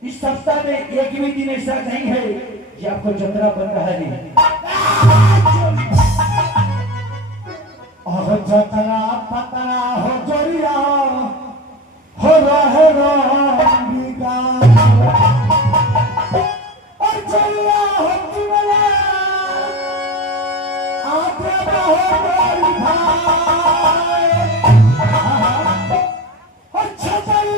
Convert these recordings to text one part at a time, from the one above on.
इस सप्ताह में एक भी दिन ऐसा नहीं है कि आपको जतरा बन रहा नहीं। और जतरा पतरा हो जोरिया हो रहे रंगीगा और जोरिया हो जुमला आते रहो मेरी भाई और छतरी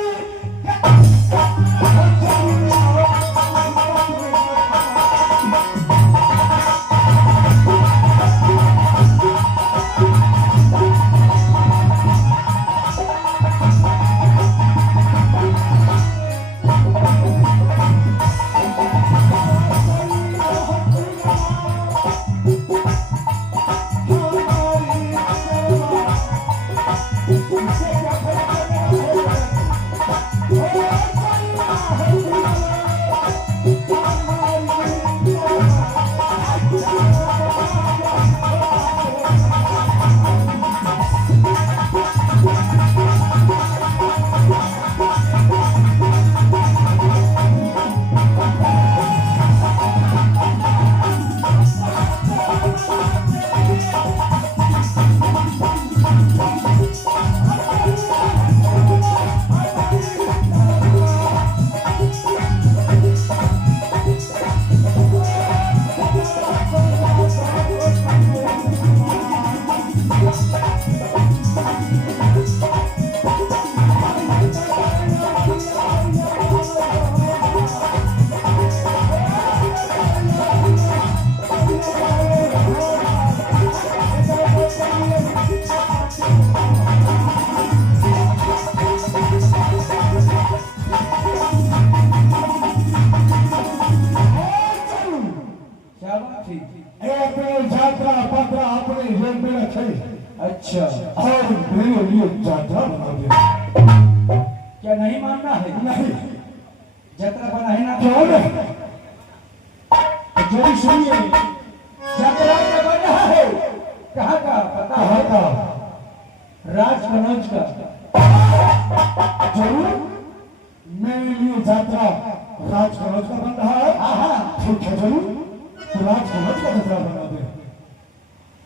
अच्छा और मेरे लिए जात्रा बना दे। क्या नहीं मानना है? नहीं जतरा बना है ना क्यों नहीं? जो सुनिए जतरा का बन रहा है। कहाँ का पता है? का राज कनौज का। जरूर मेरे लिए जात्रा राज कनौज का बन रहा है। हाँ ठीक है जरूर तो राज कनौज का जात्रा बना दे।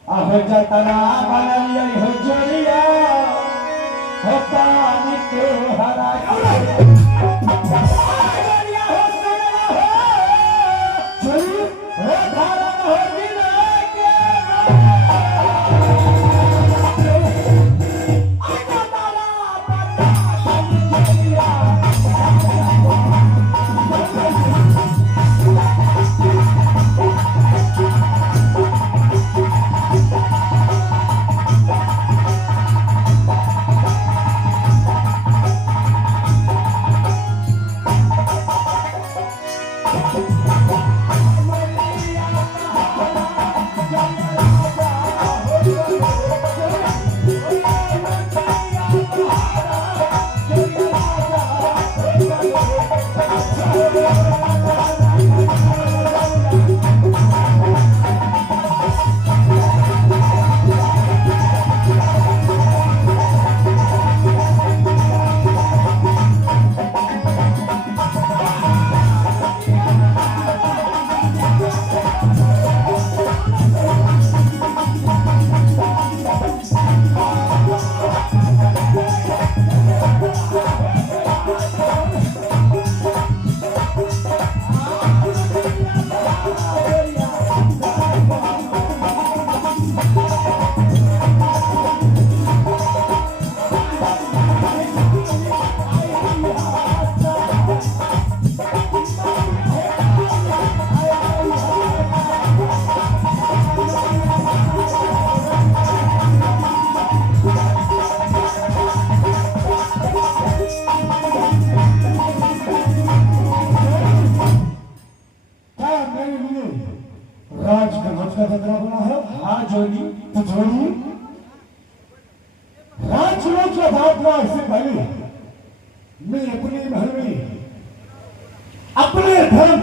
आहो जतरा बनलिए हो जोरिया हो पानी तो हरा जोरिया हो सोना हो जरूर हो धारण हो दिना के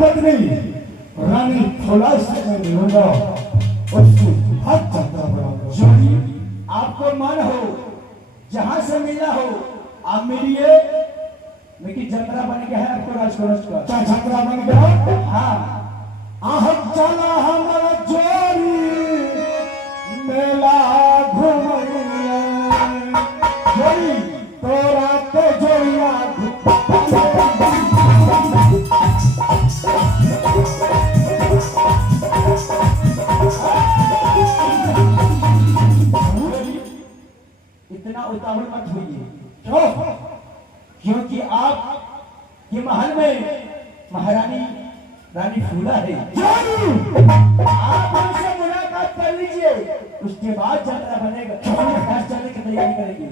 पत्नी रानी फुला से मैं मिलूंगा, उसकी हर यात्रा बनाऊंगा। जोड़ी आपको मन हो जहां से मिला हो आप मिलिए, लेकिन जतरा बन गया है आपको राजकोरस का। क्या छात्रा बन गया? हाँ आहत चला हमर जोरी मेला घुमैया, जोरी तोरा के जोरिया इतना उतावल मत होइए, क्यों? क्योंकि आप ये महल में महारानी रानी फूला है। आप हमसे मुलाकात कर लीजिए, उसके बाद यात्रा बनेगा, आकाश चलने की तैयारी करेंगे।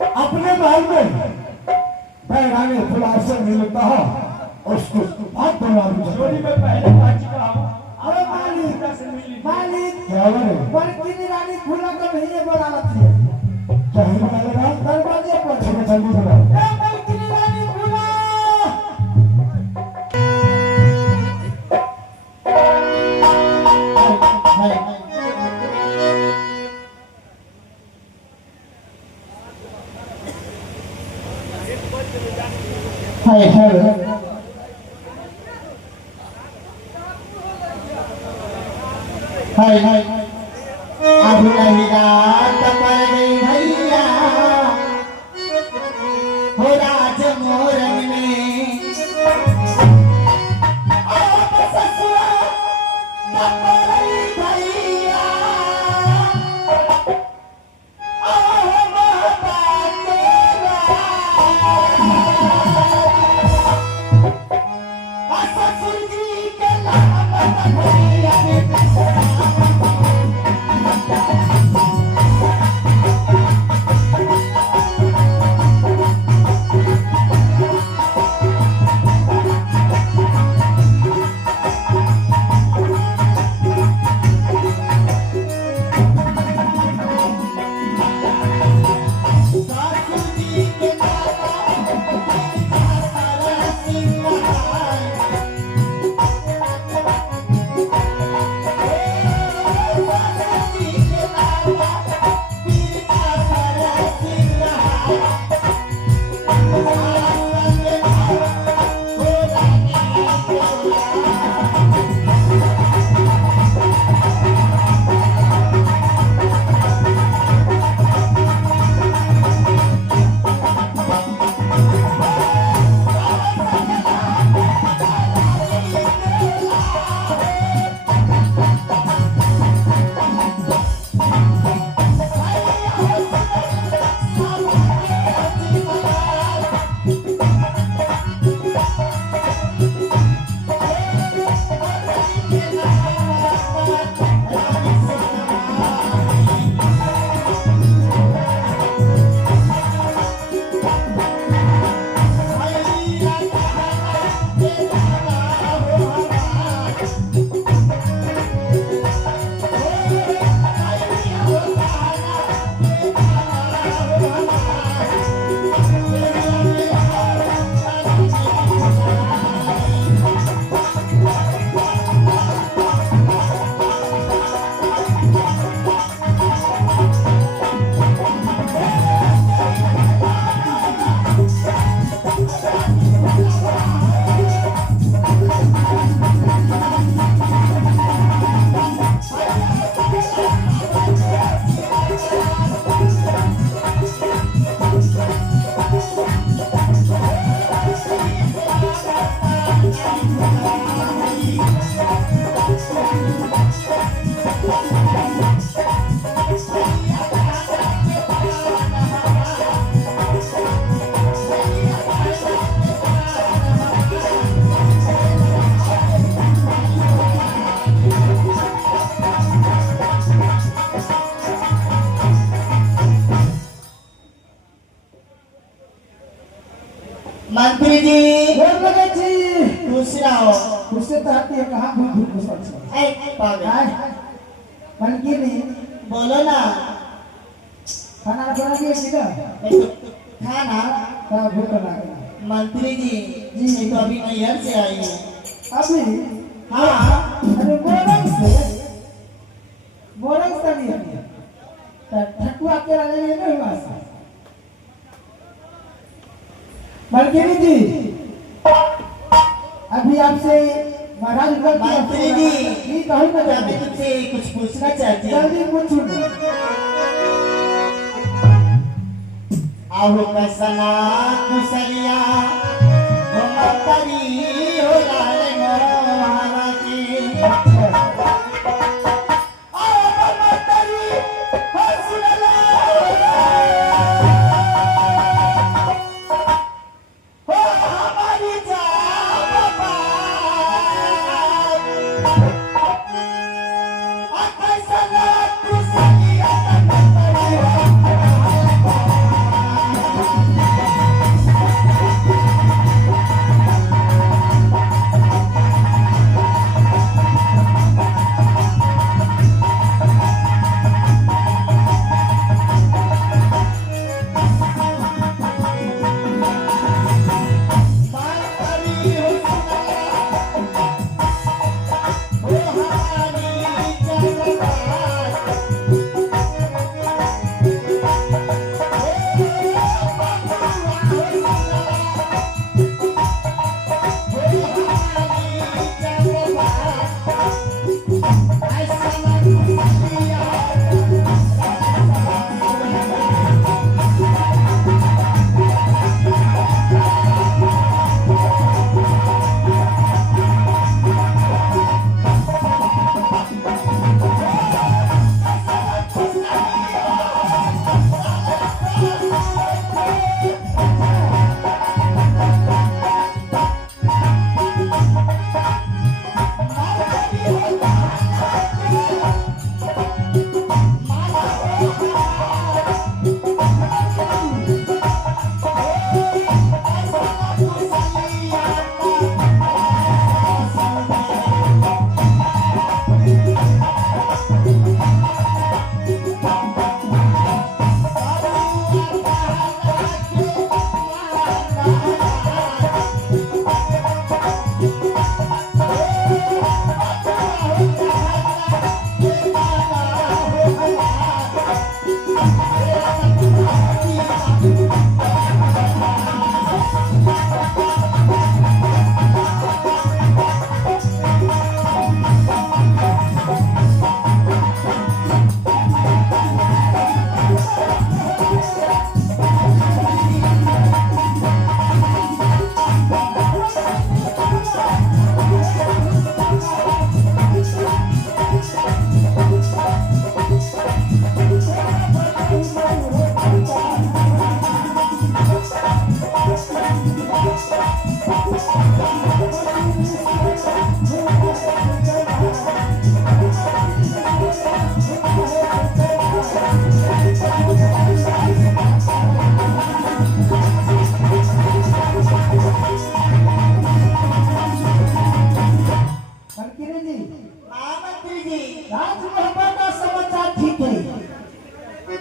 अपने महल में मैं रानी फुला से मिलता हूँ, उसको बहुत बड़ा जोड़ी में पहले बात चुका हूँ। अरे मालिक क्या बोले? बड़की रानी फूला को नहीं बनाना चाहिए। क्या ही बताएगा? दरवाजे पर ठीक है, जल्दी बताओ। ए बड़की रानी फूला, हाय हाय हाय हाय अब नहीं रात पड़ गई भैया, हो राज मोरन में अब ससुरा कपड़े भैया, आह माता तेरा ससुर जी के नाम भैया ने मंत्री जी बोल लगे जी दूसरा हो उससे तो आती है कहाँ भूल भूल को सोच ऐ पागल मन की नहीं बोलो ना खाना बना दिया सीधा खाना क्या भूख लगा मंत्री जी जी तो अभी नैहर से आई है अभी हाँ अरे बोरंग से नहीं है ठकुआ के लगे ये नहीं हुआ मलकिनी जी अभी आपसे महाराज मंत्री जी जी कहूँ ना मैं तुमसे कुछ पूछना चाहती हूँ जल्दी पूछूँ आओ कसना कुसलिया हो मतरी हो लाले मोहवा की आओ मतरी हो सुनला हो हमारी जान कसना कुसलिया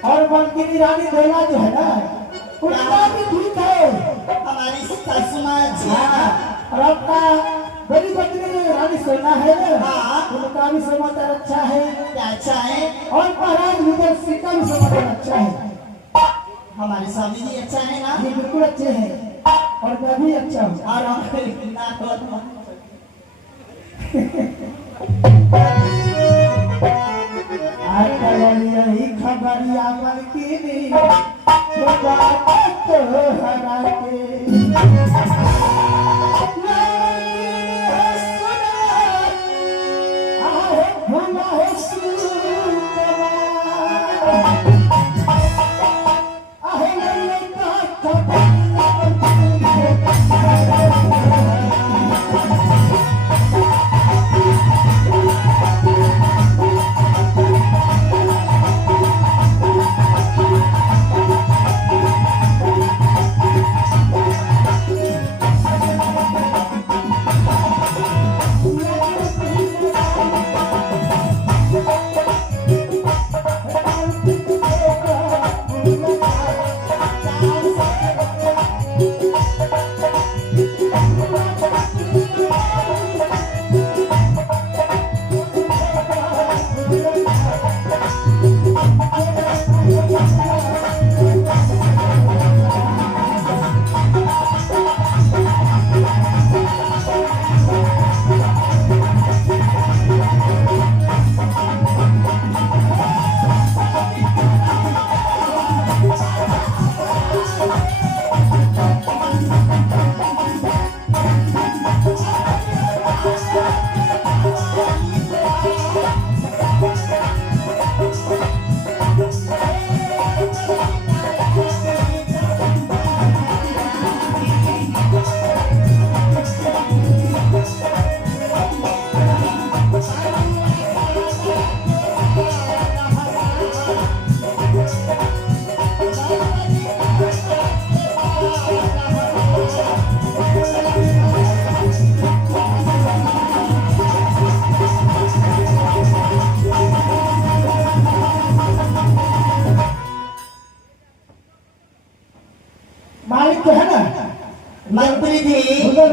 और बंकिनी रानी देना जो है ना उनका भी ठीक है। हमारी सासू माँ जी और आपका बड़ी पत्नी रानी सोना है हाँ। उनका भी समाचार अच्छा है। क्या अच्छा है? और महाराज विजय सिंह का भी समाचार अच्छा है। हमारे स्वामी जी अच्छा है ना? ये बिल्कुल अच्छे हैं और मैं भी अच्छा हूँ। और आजकल यही खबरिया बंकिनी तो हरा के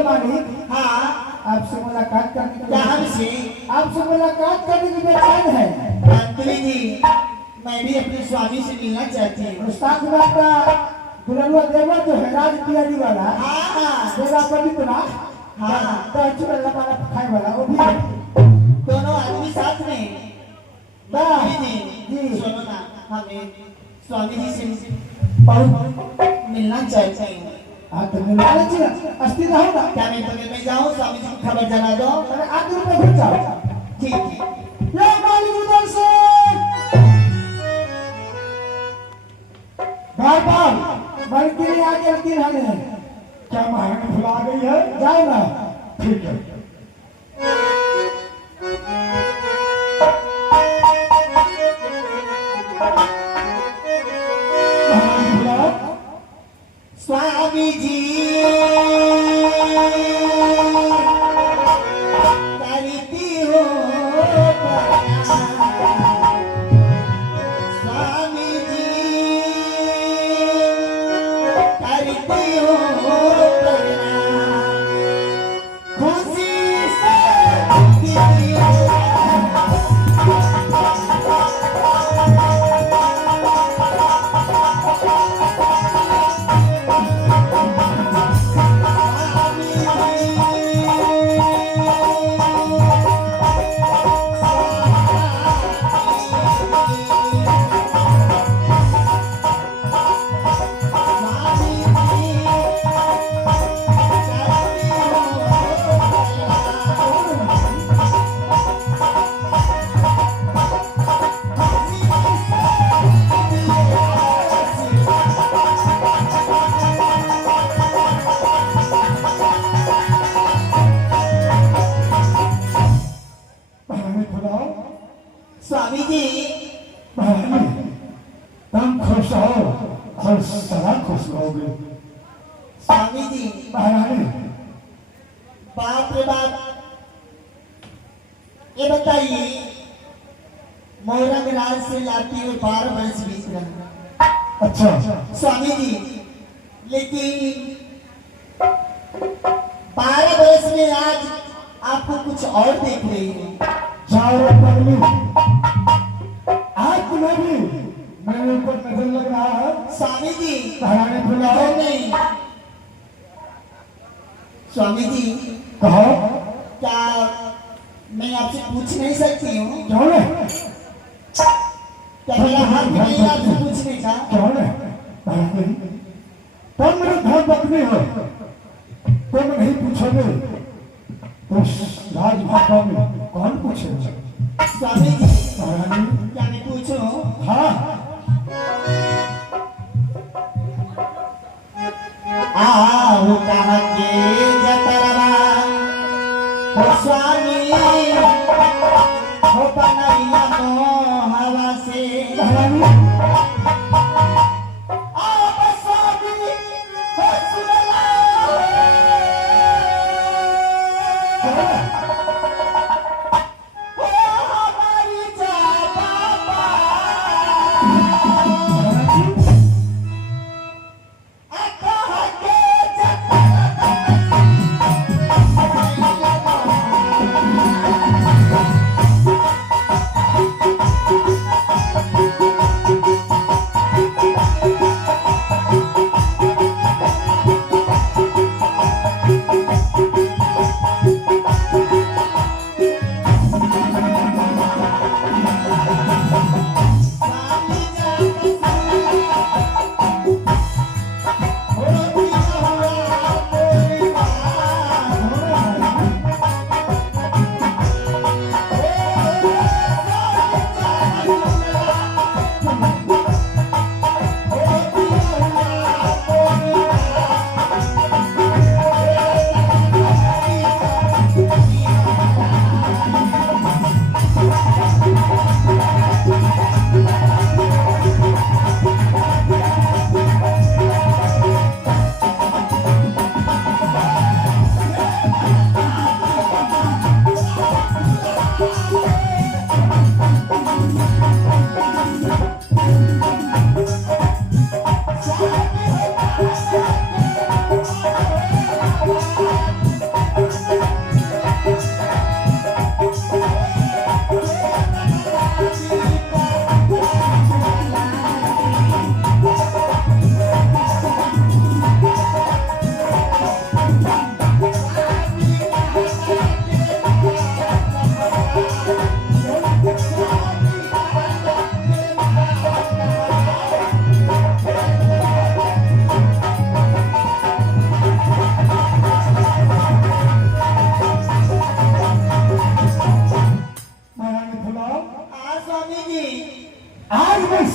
मालिक, हाँ आपसे मुलाकात करने के क्या लिए हमसे आपसे मुलाकात करने के लिए बेचैन है। मंत्री जी मैं भी अपने स्वामी से मिलना चाहती हूँ। और साथ में आपका दुल्हनुआ देवर जो है राज तिवारी वाला, हाँ देवा पंडित ना, हाँ। तो चुरा लगा खाए वाला वो भी है। दोनों आदमी साथ में। मंत्री जी जी। सुनो ना, हमें स्वामी जी से बहुत मिलना चाहती हूँ। हाँ तो मिलवाना चाहिए, अस्थिर रहो ना। क्या मैं बगल में जाऊँ, स्वामी जी को खबर जला दो? अरे आगे ऊपर घुस जाओ। ठीक है। ये मालिक उधर से बार बार बल्कि आगे लेकिन हमें क्या महारानी फुला गई है? जाओ ना। ठीक है। महारानी फुला, स्वामी जी करती हो प्रणाम। स्वामी जी करती हो प्रणाम। खुशी से करती हो। महारानी फुला, स्वामी जी महारानी तुम खुश हो और सदा खुश रहोगे। स्वामी जी महारानी बाप रे बाप, ये बताइए मोहरम राज से लाती हुए 12 वर्ष बीत रहा। अच्छा, स्वामी जी लेकिन 12 वर्ष में आज आपको कुछ और देख रही हूँ। जाओ पगली, आज तुम्हें भी मेरे ऊपर नजर लग रहा है। स्वामी जी महारानी फुला, नहीं स्वामी जी कहो क्या मैं आपसे पूछ नहीं सकती हूँ? क्यों नहीं? क्या मेरा हक नहीं है आपसे पूछने का? क्यों नहीं? महारानी तुम मेरे धर्म पत्नी हो, तुम नहीं पूछोगे तो राजभाषा में कौन पूछेगा? स्वामी जी महारानी क्या मैं पूछूं? हाँ, आहू कहा के जतरवा हो स्वामी हो बनैया मोहवा से। महारानी आप स्वामी हो सुनला हो हमारी जाबा कहा के जतरा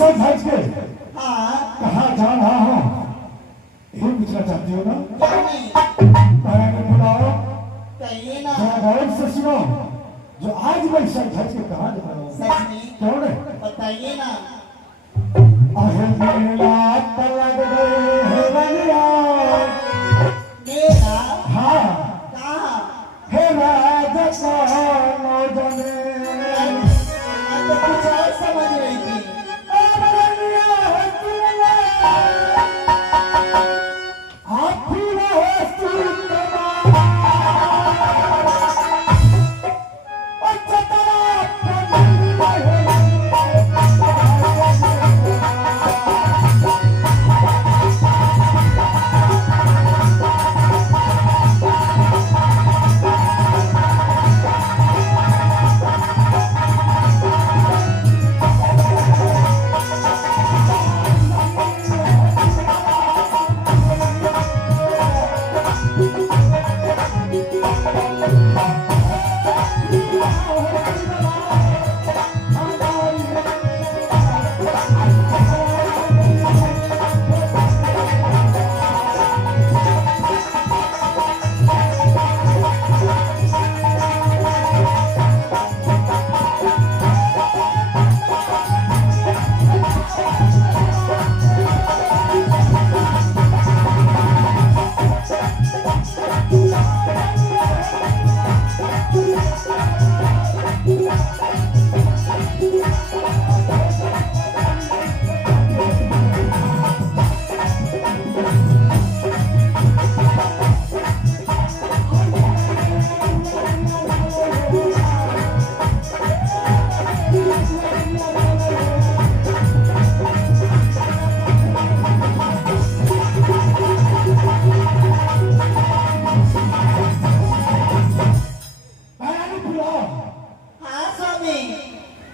सज धज के हाँ कहाँ जा रहा हूँ ये पूछना चाहती हो ना? क्यों नहीं महारानी बुलाओ, कहिए ना जरा गौर से सुनो। जो आज मैं सज धज के कहाँ जा रहा हूँ? सच में कौन है? बताइए ना आहे मेरा तलग गए है बनिया, मेरा हाँ कहाँ हे राजा कौन जने मैं तो कुछ और समझ रही थी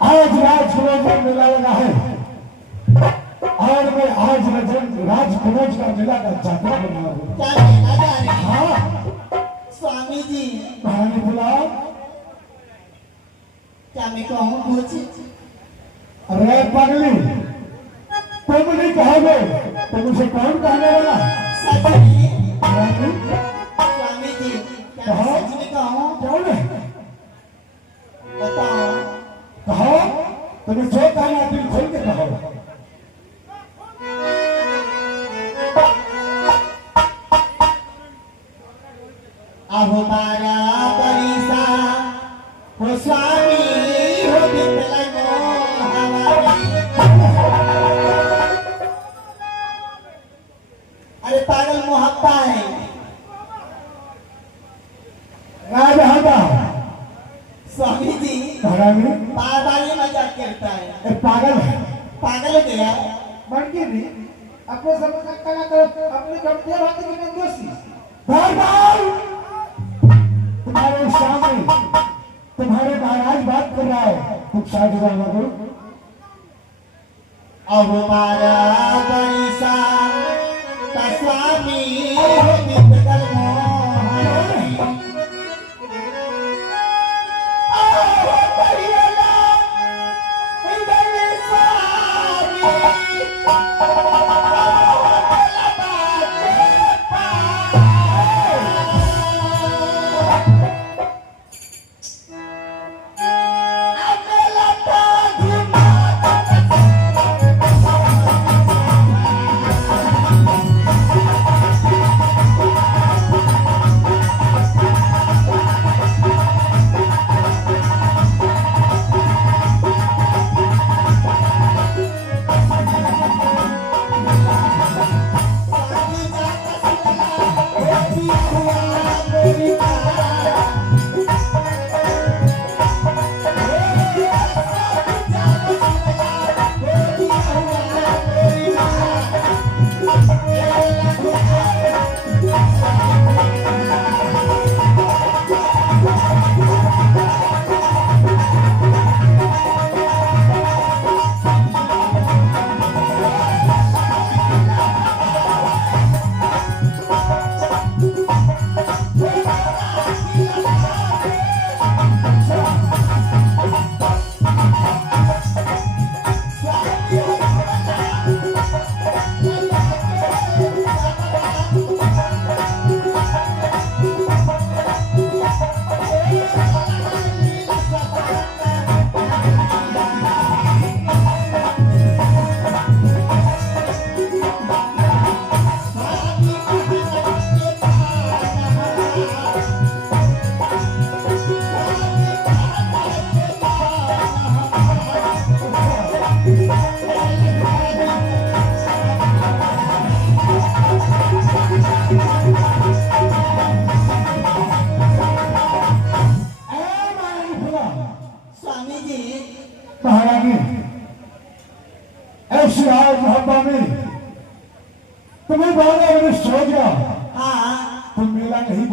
आज राजकुमार का मेला लगा है और मैं आज राजकुमार का मेला का जाता बना हूँ। क्या कहना जा रहे हैं हाँ स्वामी जी महारानी बुलाओ। क्या मैं कहूँ कुछ अरे पगली तुम नहीं कहोगे तो मुझे कौन कहने वाला? सच में महारानी स्वामी जी क्या मैं कहो। सच में कहूँ कौन है? बताओ कहो तुम्हें जो कहना दिल खोल के कहो। अहो बारा परिसा हो स्वामी हो बितलगो हमारी अरे पागल मुहब्बा है राज हादा स्वामी जी महारानी बार बार ये मजाक करता है एक पागल है। पागल हो गया बड़की भी अपने समझ सकता ना तो अपनी गलतियां बातें में दोषी बार तुम्हारे सामने तुम्हारे महाराज बात कर रहा है तुम शादी करना करो। अहो बारा परिसा का स्वामी हो बितलगो हमारी अहो परियला इधर स्वामी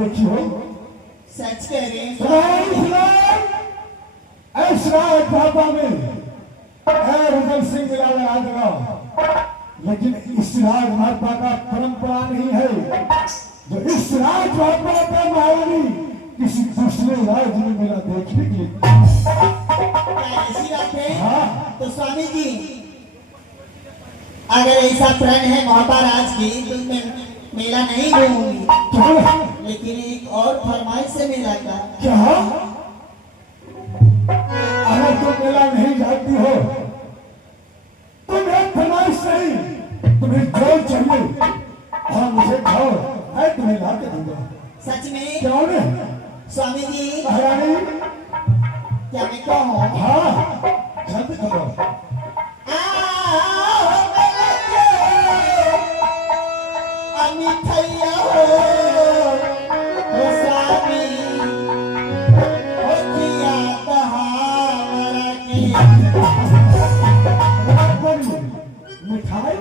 देखी हो। सच कह रहे हैं रानी फुला ऐसा बाबा में रुदल सिंह मिला लगा देगा, लेकिन इस राज महात्मा का परंपरा नहीं है जो इस राज महात्मा का महारानी किसी दूसरे राज्य में मेला देखने के लिए। क्या ऐसी बात है? हाँ। तो स्वामी जी अगर ऐसा प्रण है महाराज की तो मैं मेला नहीं घूमूंगी, क्यों? लेकिन एक और फरमाइश है मेला का। क्या? अगर तुम मेला नहीं जाती हो तुम्हें फरमाइश नहीं, तुम्हें जो चाहिए और मुझे खाओ, मैं तुम्हें ला के दूंगा। सच में? क्यों नहीं? स्वामी जी महारानी क्या मैं कहूँ? हाँ जल्दी करो। मिठैया हो स्वामी किया तहारा की। मिठाई?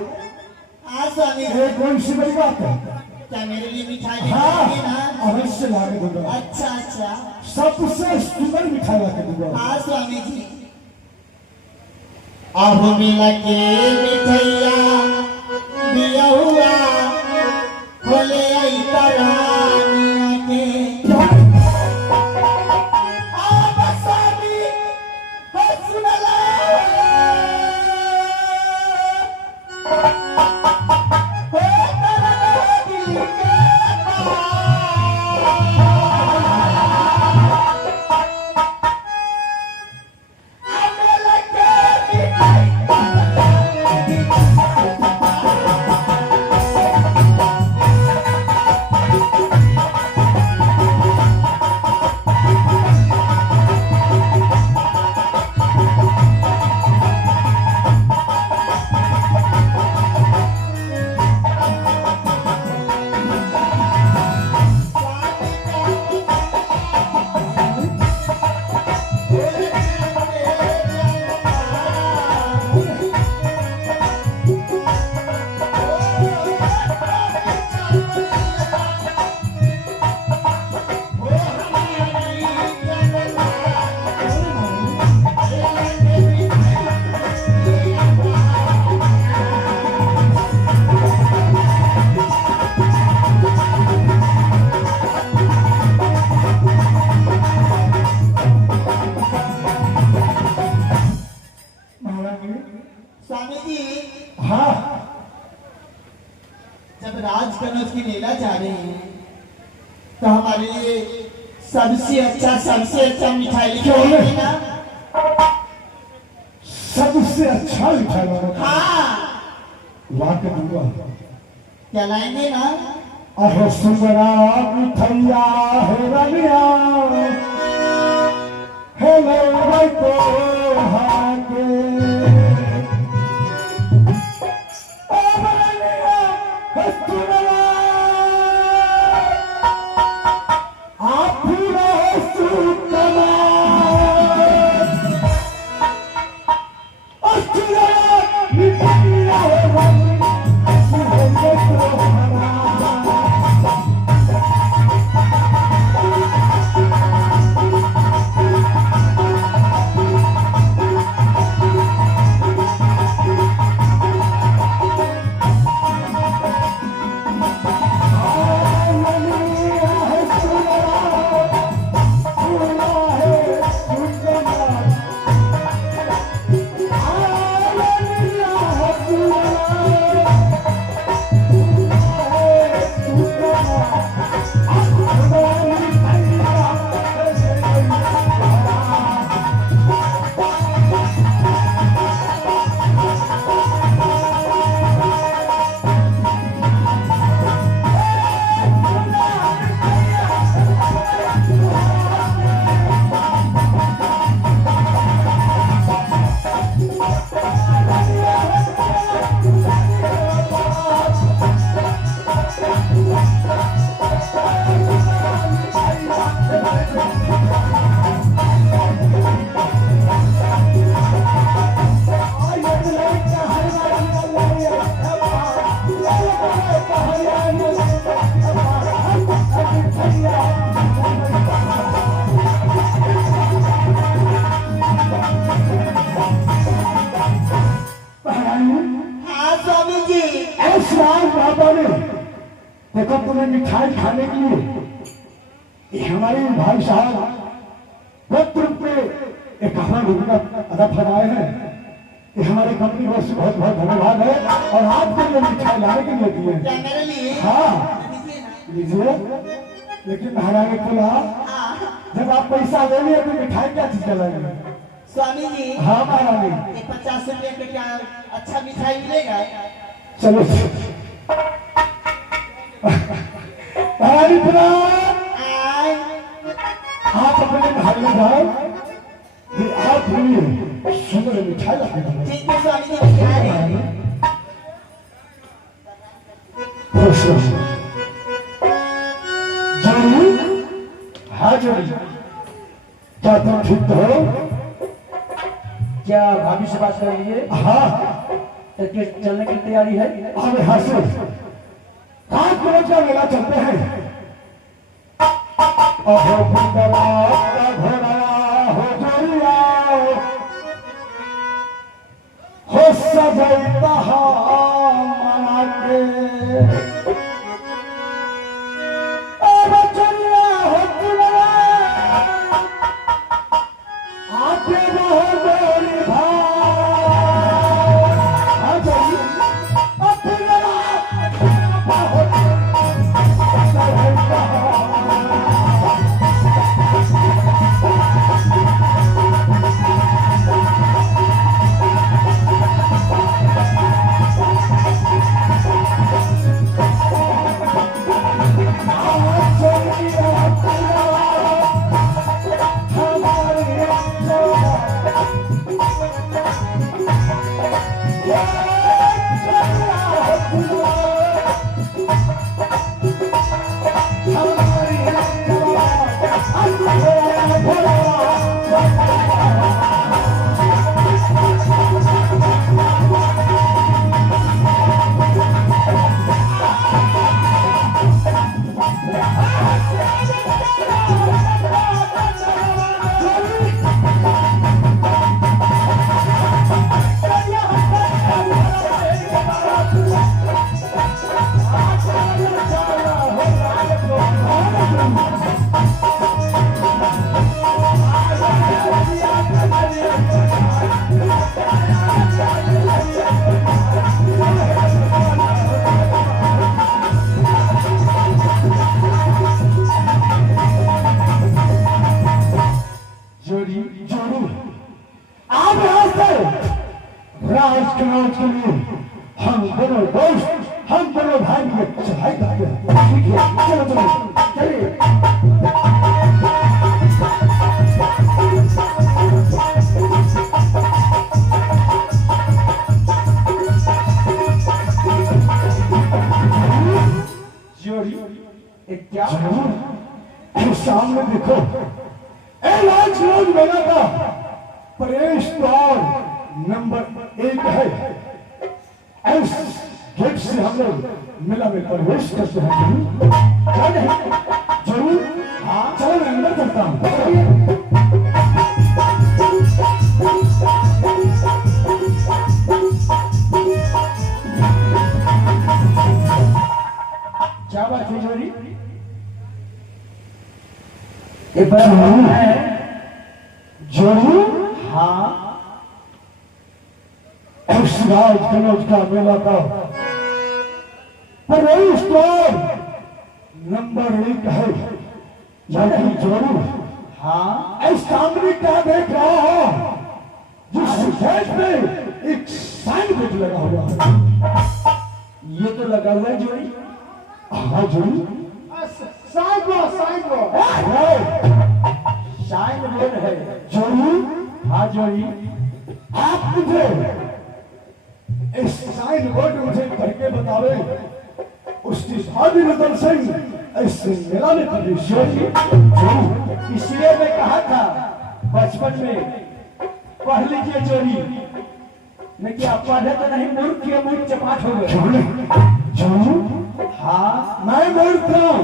हाँ स्वामी। ये कौन सी बड़ी बात है? क्या मेरे लिए मिठाई हाँ लेके ना? अवश्य ला के दूंगा। अच्छा अच्छा। सबसे सुंदर मिठाई ला के दूंगा। हाँ स्वामी जी। आहो मिला के मिठैया दिया हुआ बोले आई तरानिया के। आप स्वामी हो सुनला हो तेरा दिल के स्वामी जी। हाँ जब राजकनक की मेला जा रहे हैं तो हमारे लिए सबसे अच्छा मिठाई लिखवाइए ना। सबसे अच्छा मिठाई वाला हाँ ला के दूंगा। क्या लाएंगे ना? अहो सुंदरा मिठैया हे रनिया हे ले तो हाके ओ रनिया हे सुंदरा आप पूरा सुंदरा ओ सुंदरा मिठैया हे रनिया हे ले तो हाके ये मिठाई खाने के लिए ये हमारे भाई साहब वक्त पे 51 रुपये का अदा फरमाए हैं। ये हमारी कंपनी को बहुत बहुत धन्यवाद है और आपके लिए मिठाई लाने के लिए दिए क्या हैं। मेरे लिए? हाँ दीजिए ना। लीजिए। लेकिन महारानी बोला जब आप पैसा ले लिए तो मिठाई क्या चीज चलाएंगे? स्वामी जी, हाँ महारानी। ये 50 रुपये का क्या अच्छा मिठाई मिलेगा? चलो महारानी बोला आय, आप अपने भाई में जाओ ये आप लिए सुंदर मिठाई ला के दो। ठीक है स्वामी जी, क्या है? खुश रहो। जोड़ी हाँ जोड़ी क्या तुम ठीक तो हो? क्या भाभी से बात कर लीजिए? हाँ तो क्या चलने की तैयारी है? अब यहाँ से 5 रोज का मेला चलते हैं। अहो बुंदला का घोड़ा हो जोड़िया हो सजैता मना के अब चलिया हो चुना आके रहो गोरी भाई आ जाइए अपना हो सजैता जोड़ी जोड़ू आप यहाँ से राज के लिए हम दोनों दोस्त हम दोनों भाई की चढ़ाई करते हैं। ठीक है चलो चलो चलिए। जोड़ी ये क्या? जरूर सामने देखो लाज रोज मेला का प्रवेश द्वार नंबर 1 है। इस गेट से हम लोग मेला में प्रवेश करते हैं। जरूर हाँ चलो मैं अंदर चलता हूँ। क्या बात है जोड़ी? ये बड़ा मालूम है? जरूर हाँ इस राज कनौज का मेला का प्रवेश द्वार नंबर 1 है। लेकिन जरूर हाँ इस सामने क्या देख रहा हो? जिस गेट पे एक साइन बोर्ड लगा हुआ है। ये तो लगा हुआ है जोड़ी। हाँ जरूर sign board, sign board. Shine board है। जरूर हाँ जोड़ी आप मुझे इस साइन बोर्ड मुझे करके बतावे उसकी शादी रतन सिंह इस मेला में प्रवेश जोड़ी इसलिए मैं कहा था बचपन में पढ़ लीजिए जोड़ी। लेकिन आप पढ़े तो नहीं, मूर्ख के मूर्ख चपाट हो गए। जरूर हाँ मैं मूर्ख हूँ,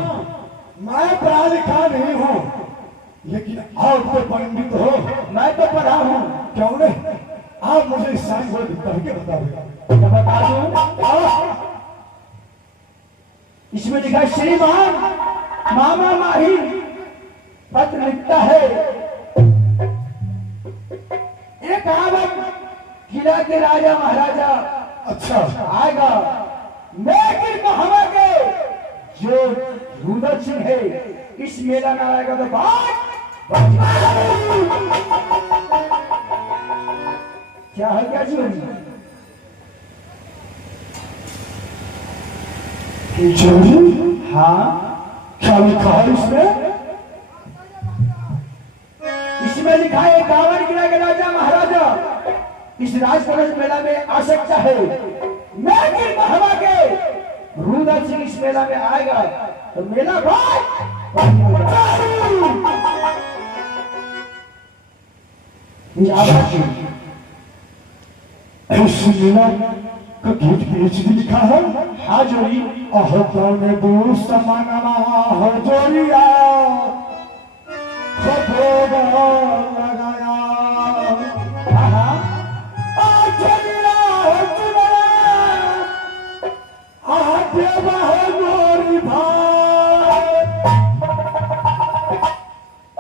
मैं पढ़ा लिखा नहीं हूँ, लेकिन आप तो पंडित हो। मैं तो पढ़ा हूँ। क्यों नहीं आप मुझे साइन बोर्ड करके बताओ। बता दूं इस इसमें लिखा श्रीमान मामा माही पत्र लिखता है। एक कहावत किला के राजा महाराजा अच्छा आएगा लेकिन हवा के जो रुद्र सिंह है इस मेला में आएगा तो बात क्या है क्या चीज जोड़ी हाँ क्या लिखा है इसमें? इसमें लिखा है कांवड़ किला के राजा महाराजा इस राजकमल मेला में आ सकता है लेकिन हवा के रुद्र सिंह इस मेला में आएगा तो मेला भाई इस मेला का गीत बीच भी लिखा है। हाँ जोड़ी अहतने दूस समानमा जोड़िया खपोग लगाया आचरिया चुनया आते बाहे मोरी भाई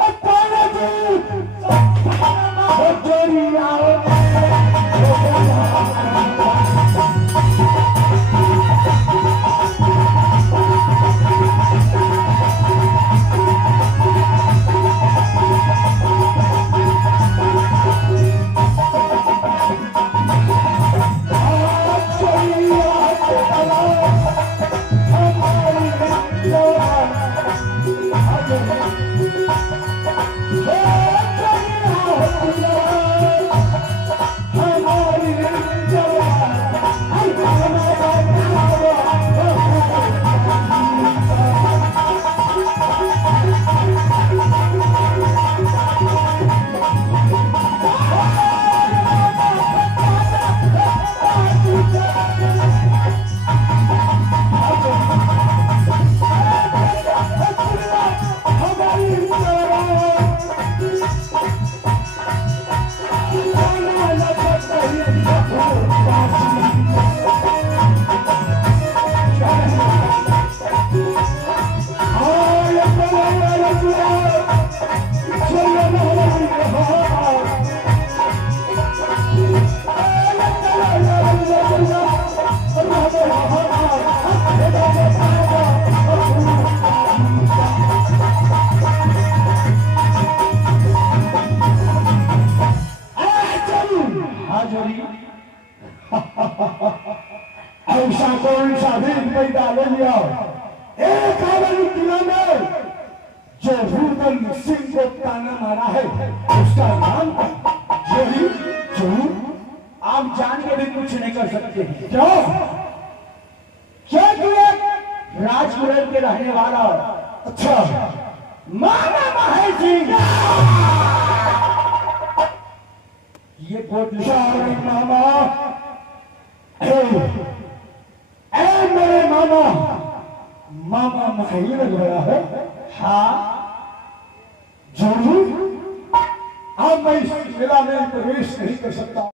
अतने दूस समानमा जोड़िया ऐसा कौन सा भी पैदा ले लिया एक कांवड़ किला में जो रुद्र सिंह को ताना मारा है उसका नाम यही जो आप जान के भी कुछ नहीं कर सकते क्यों? क्योंकि एक राजकुमार के रहने वाला अच्छा मामा माही सिंह ये बोर्ड लिखा है मामा मेरे मामा मामा माही लग रहा है। हाँ जरूर अब मैं इस मेला में प्रवेश नहीं कर सकता।